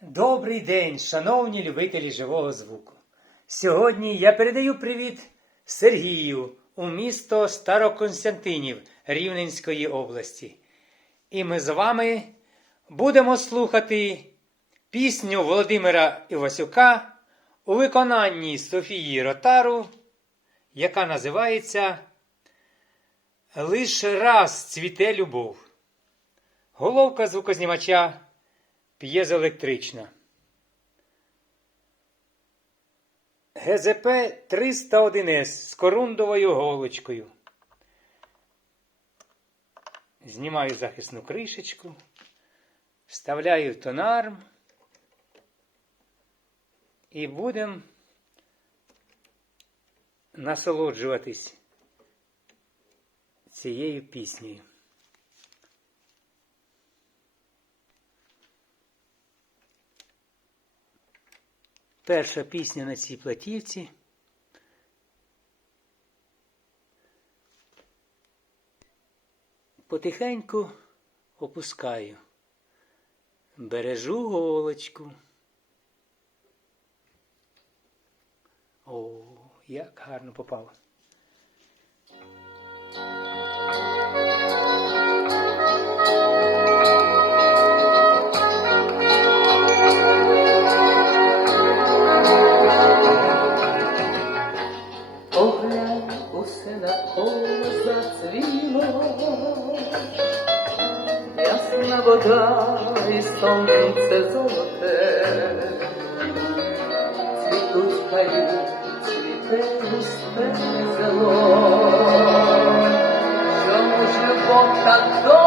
Добрий день, шановні любителі живого звуку. Сьогодні я передаю привіт Сергію у місто Староконстантинів Рівненської області. І ми з вами будемо слухати пісню Володимира Івасюка у виконанні Софії Ротару, яка називається Лиш раз цвіте любов. Головка звукознімача п'єзоелектрична. ГЗП 301С з корундовою голочкою. Знімаю захисну кришечку, вставляю тонарм і будемо насолоджуватись цією піснею. Перша пісня на цій платівці. Потихеньку опускаю. Бережу голочку. О, як гарно попало. Zaczarowałeś sądnice złote Cytutkaju cwite puste zło Wciąż głęboka do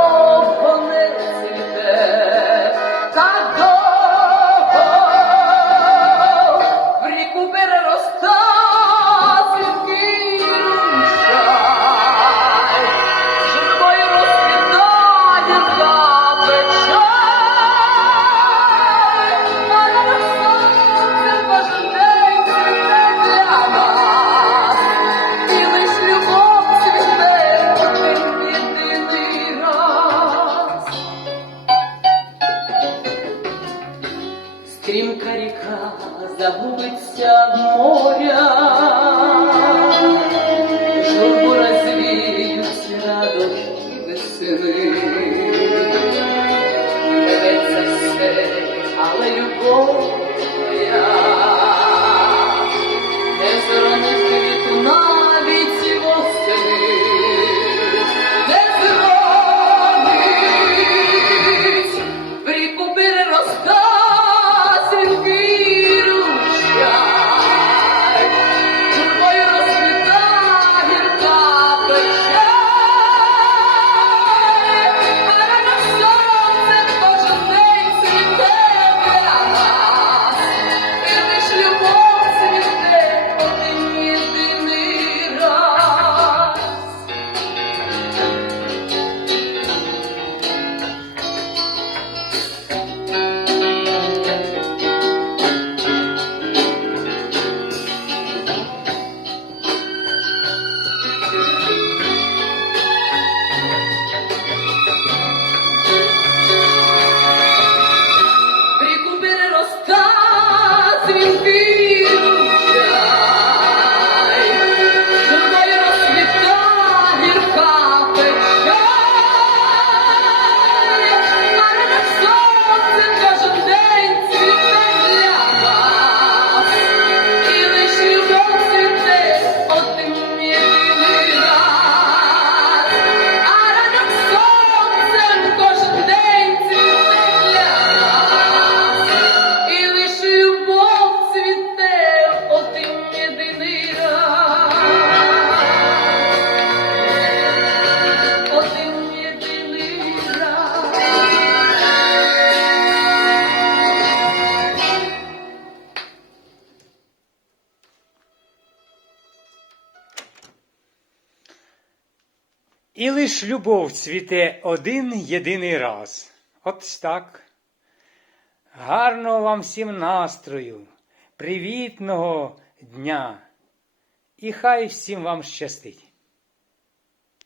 в моря, журбу розвіють радощі весни. Ведеться все, але любов твоя І лиш любов цвіте один єдиний раз. От так. Гарного вам всім настрою, привітного дня. І хай всім вам щастить.